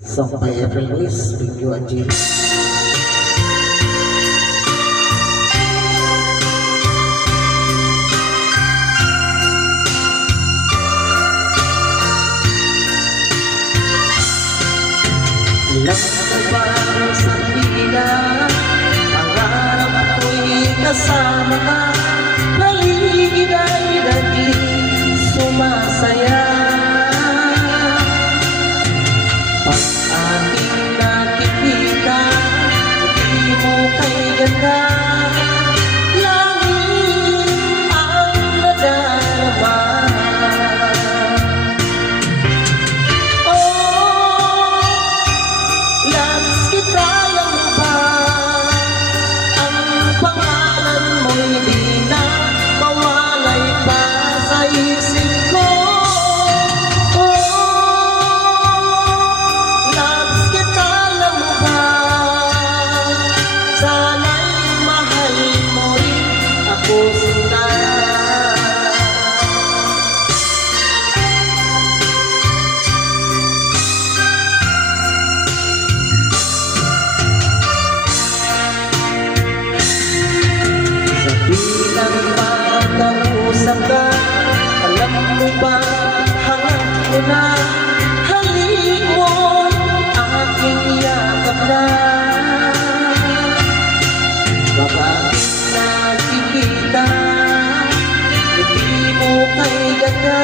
Song by April Luis, Video and Jim. Alam mo ba sa pila, pangarap ako'y kasama ka, paligid ay nagling sumasaya. Pag aking nakikita, hindi mo kay ganda, langit ang nadarama. Alam mo ba, hangad ko na, halik mo'y aking yakap na. Bakit nakikita, hindi mo kay ganda,